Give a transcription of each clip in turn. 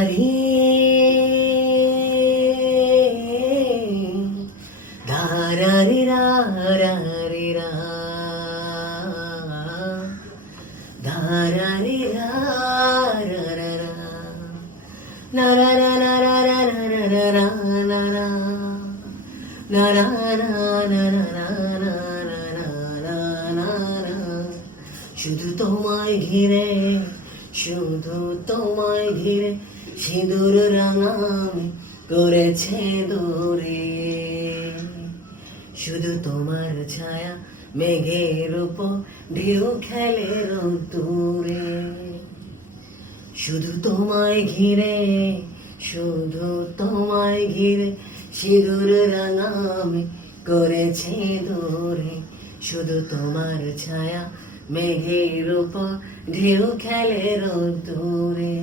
ধারারি ধারারি রারি রা ধারারি রা না রা রা না রা রা রা রা রা না রা না রা না না না না না। শুধু তোমায় ঘিরে, শুধু তোমায় ঘিরে সিঁদুর রাঙামি করেছে দূরে। শুধু তোমার ছায়া মেঘের উপর ঢেউ খেলে রোদ্দুরে। শুধু তোমায় ঘিরে, শুধু তোমায় ঘিরে সিঁদুর রাঙামি করেছে দূরে। শুধু তোমার ছায়া মেঘের উপর ঢেউ খেলে রোদ্দুরে।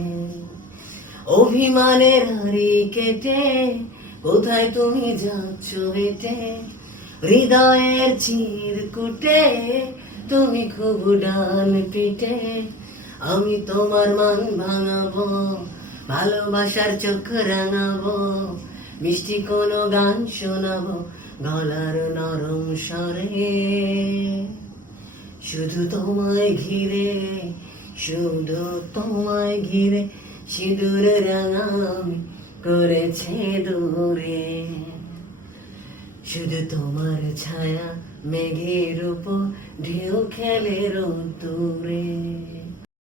অভিমানের হাড়ি কেটে কোথায় তুমি যাচ্ছ হেঁটে, হৃদয়ের চিরকুটে তুমি খুব ডান পিটে। আমি তোমার মান ভাঙাবো, ভালোবাসার চোখ রাঙাবো, মিষ্টি কোনো গান শোনাবো গলার নরম স্বরে। শুধু তোমায় ঘিরে, শুধু তোমায় ঘিরে সিঁদুর রাঙামি করেছে দূরে। শুধু তোমার ছায়া মেঘের উপর ঢেউ খেলে রোদ্দুরে।